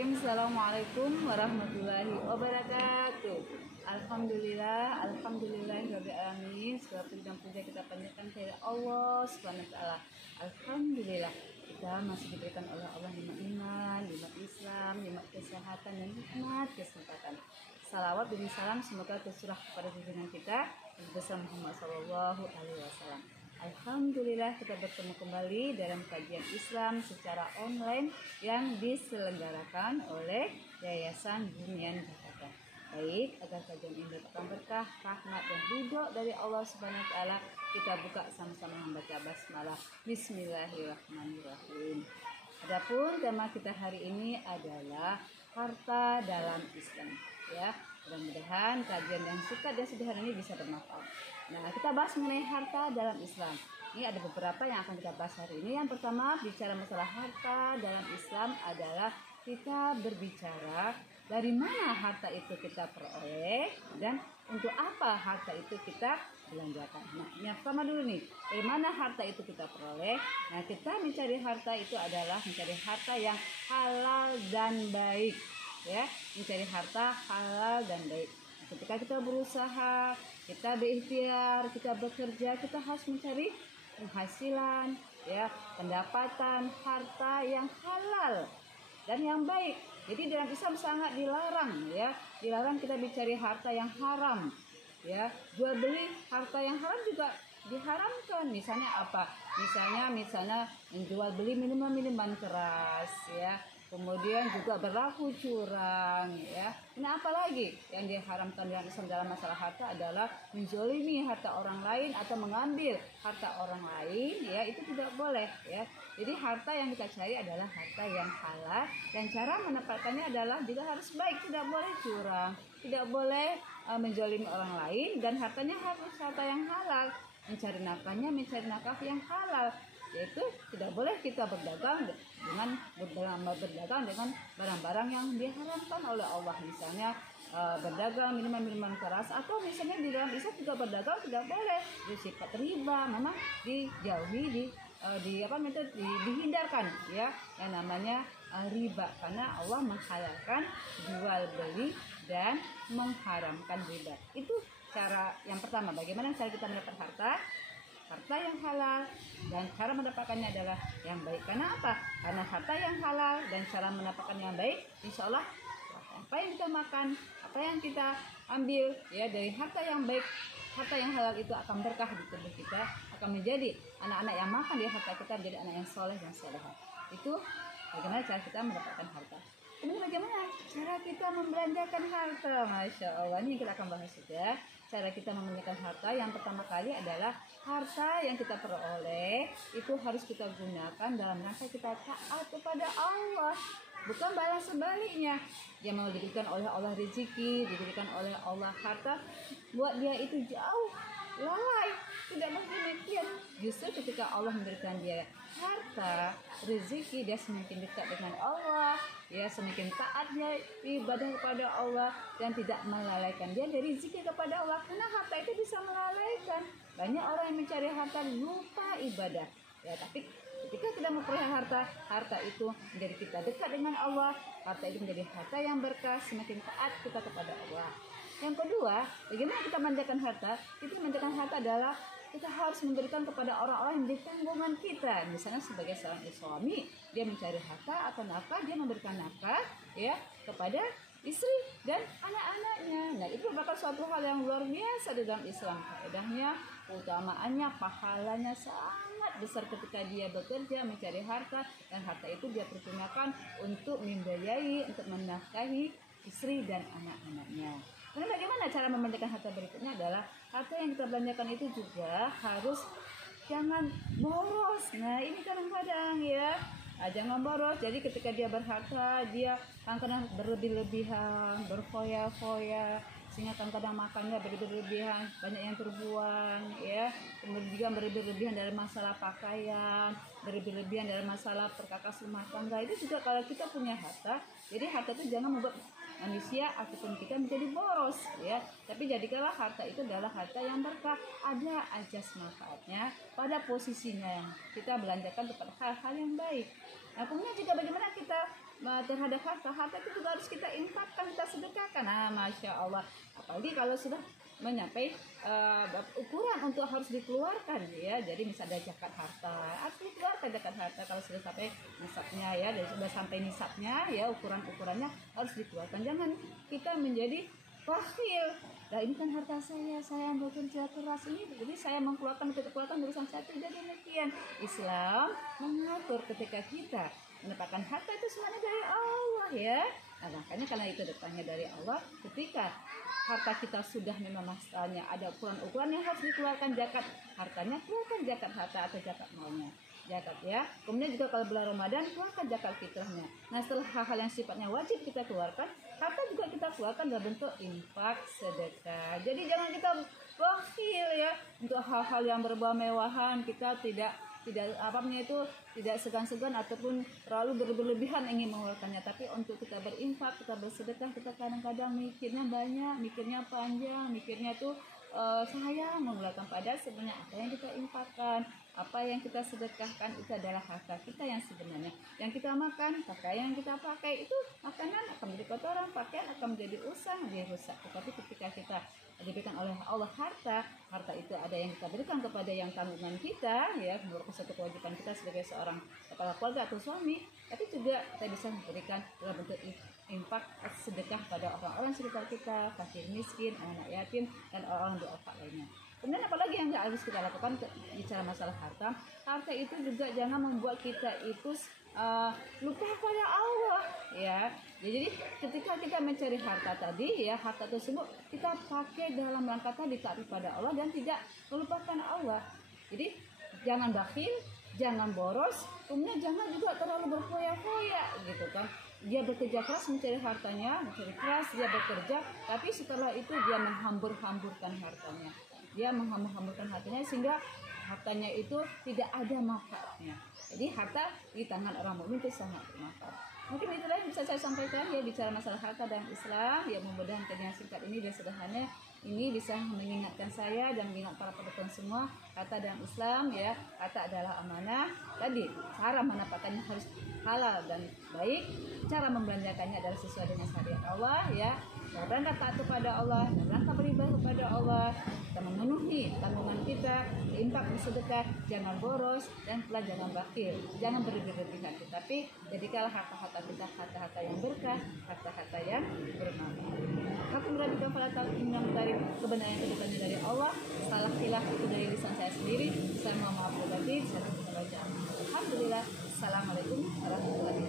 Assalamualaikum warahmatullahi wabarakatuh. Alhamdulillahirabbil alamin. Segala puji dan puja kita panjatkan kepada Allah Subhanahu wa taala. Alhamdulillah kita masih diberikan oleh Allah nikmat iman, nikmat Islam, nikmat kesehatan dan nikmat kesempatan. Salawat dan salam semoga tercurah kepada junjungan kita Nabi besar Muhammad sallallahu alaihi wasallam. Alhamdulillah kita bertemu kembali dalam kajian Islam secara online yang diselenggarakan oleh Yayasan Bunyan Jakarta. Baik, agar kajian ini mendapatkan berkah, rahmat dan ridho dari Allah Subhanahu wa taala, kita buka sama-sama membaca basmalah. Bismillahirrahmanirrahim. Adapun tema kita hari ini adalah harta dalam Islam, ya. Mudah-mudahan kajian yang singkat dan sederhana ini bisa bermanfaat. Nah, kita bahas mengenai harta dalam Islam. Ini ada beberapa yang akan kita bahas hari ini. Yang pertama, bicara masalah harta dalam Islam adalah kita berbicara dari mana harta itu kita peroleh dan untuk apa harta itu kita belanjakan. Nah, yang pertama dulu nih, dari mana harta itu kita peroleh? Nah, kita mencari harta itu adalah mencari harta yang halal dan baik. Ya, mencari harta halal dan baik. Ketika kita berusaha, kita berikhtiar, kita bekerja, kita harus mencari penghasilan, ya, pendapatan, harta yang halal dan yang baik. Jadi dalam Islam sangat dilarang, ya, dilarang kita mencari harta yang haram, ya. Jual beli harta yang haram juga diharamkan. Misalnya apa? Misalnya menjual beli minuman keras, ya. Kemudian juga berlaku curang, ya. Nah, apalagi yang diharamkan dalam Islam dalam masalah harta adalah menzolimi harta orang lain atau mengambil harta orang lain, ya, itu tidak boleh, ya. Jadi harta yang kita cari adalah harta yang halal dan cara mendapatkannya adalah juga harus baik, tidak boleh curang, tidak boleh menzolimi orang lain dan hartanya harus harta yang halal. Mencari nafkah yang halal. Yaitu tidak boleh kita berdagang dengan barang-barang yang diharamkan oleh Allah, misalnya berdagang minuman keras, atau misalnya di dalam Islam juga berdagang tidak boleh bersifat riba, memang dijauhi, dihindarkan, ya, yang namanya riba, karena Allah menghalalkan jual beli dan mengharamkan riba. Itu cara yang pertama, bagaimana cara kita mendapat harta yang halal dan cara mendapatkannya adalah yang baik. Karena apa? Karena harta yang halal dan cara mendapatkan yang baik, insya Allah apa yang kita makan, apa yang kita ambil, ya, dari harta yang baik, harta yang halal itu akan berkah di tubuh kita, akan menjadi anak-anak yang makan dari harta kita menjadi anak yang soleh dan solehah. Itu bagaimana cara kita mendapatkan harta. Kemudian bagaimana cara kita membelanjakan harta? Masya Allah, ini kita akan bahas juga. Cara kita membelanjakan harta yang pertama kali adalah harta yang kita peroleh itu harus kita gunakan dalam rangka kita taat kepada Allah, bukan balas sebaliknya. Dia mau diberikan oleh Allah rezeki, diberikan oleh Allah harta, buat dia itu jauh lalai. Tidak demikian. Justru ketika Allah memberikan dia harta, rezeki, dia semakin dekat dengan Allah, ya, semakin taat dia ibadah kepada Allah dan tidak melalaikan dia dari rezeki kepada Allah, karena harta itu bisa melalaikan. Banyak orang yang mencari harta lupa ibadah, ya, tapi ketika kita memperoleh harta itu menjadi kita dekat dengan Allah, harta itu menjadi harta yang berkah, semakin taat kita kepada Allah. Yang kedua, bagaimana kita memanjakan harta? Itu memanjakan harta adalah kita harus memberikan kepada orang-orang yang di tanggungan kita. Misalnya sebagai seorang suami, dia mencari harta atau nafkah, dia memberikan nafkah, ya, kepada istri dan anak-anaknya. Nah, itu merupakan suatu hal yang luar biasa di dalam Islam. Faedahnya, keutamaannya, pahalanya sangat besar ketika dia bekerja mencari harta, dan harta itu dia pergunakan untuk membiayai, untuk menafkahi istri dan anak-anaknya. Nah, bagaimana cara membelanjakan harta berikutnya adalah harta yang kita belanjakan itu juga harus jangan boros. Nah, ini kadang-kadang, ya, jangan boros. Jadi ketika dia berharta, dia kadang-kadang berlebih-lebihan, berfoya-foya, sehingga kadang-kadang makannya berlebih-lebihan, banyak yang terbuang, ya. Kemudian juga berlebih-lebihan dalam masalah pakaian, berlebih-lebihan dalam masalah perkakas rumah tangga. Itu juga kalau kita punya harta, jadi harta itu jangan membuat manusia ataupun kita menjadi boros, ya, tapi jadikanlah harta itu adalah harta yang berkah, ada ajas manfaatnya pada posisinya yang kita belanjakan kepada hal-hal yang baik. Nah, kemudian juga bagaimana kita terhadap harta itu juga harus kita infakkan, kita sedekahkan. Nah, masya Allah, apalagi kalau sudah mencapai ukuran untuk harus dikeluarkan ya. Jadi misalnya zakat harta harus dikeluarkan zakat harta kalau sudah sampai nisabnya ya, dan sudah sampai nisabnya ya, ukurannya harus dikeluarkan. Jangan kita menjadi bakhil. Nah, ini kan harta saya bekerja keras ini, jadi saya mengeluarkan urusan saya. Tidak demikian. Islam mengatur ketika kita mendapatkan harta itu semuanya dari Allah ya. Nah, makanya karena itu datangnya dari Allah, ketika harta kita sudah memang masanya ada ukuran-ukuran yang harus dikeluarkan zakat hartanya, keluarkan zakat harta atau zakat malnya, zakat ya. Kemudian juga kalau bulan Ramadan, keluarkan zakat fitrahnya. Nah, setelah hal-hal yang sifatnya wajib kita keluarkan, harta juga kita keluarkan dalam bentuk infak, sedekah. Jadi jangan kita bakhil ya untuk hal-hal yang berbau mewahan. Kita tidak segan-segan ataupun terlalu berlebihan ingin mengeluarkannya. Tapi untuk kita berinfak, kita bersedekah, kita kadang-kadang mikirnya banyak, mikirnya panjang, mikirnya tuh sayang mengeluarkan, padahal sebenarnya apa yang kita infakkan, apa yang kita sedekahkan itu adalah harta kita yang sebenarnya. Yang kita makan, pakaian yang kita pakai itu makanan akan menjadi kotoran, pakaian akan menjadi usang, dia rusak. Tetapi ketika kita diberikan oleh Allah harta itu ada yang kita berikan kepada yang tanggungan kita ya, merupakan satu kewajiban kita sebagai seorang kepala keluarga atau suami, tapi juga kita bisa memberikan dalam bentuk infak, sedekah pada orang-orang sekitar kita, fakir miskin, anak yatim, dan orang-orang duafa lainnya. Kemudian apalagi yang harus kita lakukan bicara masalah harta itu juga jangan membuat kita itu lupa kepada Allah ya. Jadi ketika kita mencari harta tadi ya, harta tersebut kita pakai dalam rangka tadi taat pada Allah dan tidak melupakan Allah. Jadi jangan bakhil, jangan boros, kemudian jangan juga terlalu berfoya-foya gitu kan. Dia bekerja keras mencari hartanya, mencari keras dia bekerja, tapi setelah itu dia menghambur-hamburkan hartanya. Dia menghambur-hamburkan hartanya sehingga hartanya itu tidak ada manfaatnya. Jadi harta di tangan orang mukmin itu sangat bermanfaat. Mungkin itulah yang bisa saya sampaikan ya bicara masalah harta dalam Islam. Ya, mudah-mudahan yang singkat ini dan sederhana ini bisa mengingatkan saya dan mengingat para penonton semua, harta dalam Islam ya, harta adalah amanah. Tadi cara mendapatkannya harus halal dan baik, cara membelanjakannya adalah sesuai dengan syariat Allah ya. Dalam rangka taat kepada Allah, dalam rangka beribadah kepada Allah, kita memenuhi tanggungan kita, infak, bersedekah, jangan boros, dan jangan bakhil, jangan berlebihan. Tetapi jadikanlah harta-harta kita harta-harta yang berkah, harta-harta yang bermanfaat. Aku berarti kafala yang mencari kebenaran yang kedepannya dari Allah. Salah khilaf itu dari lisan saya sendiri. Saya mohon maaf berarti saya tidak baca. Alhamdulillah. Assalamualaikum warahmatullahi wabarakatuh.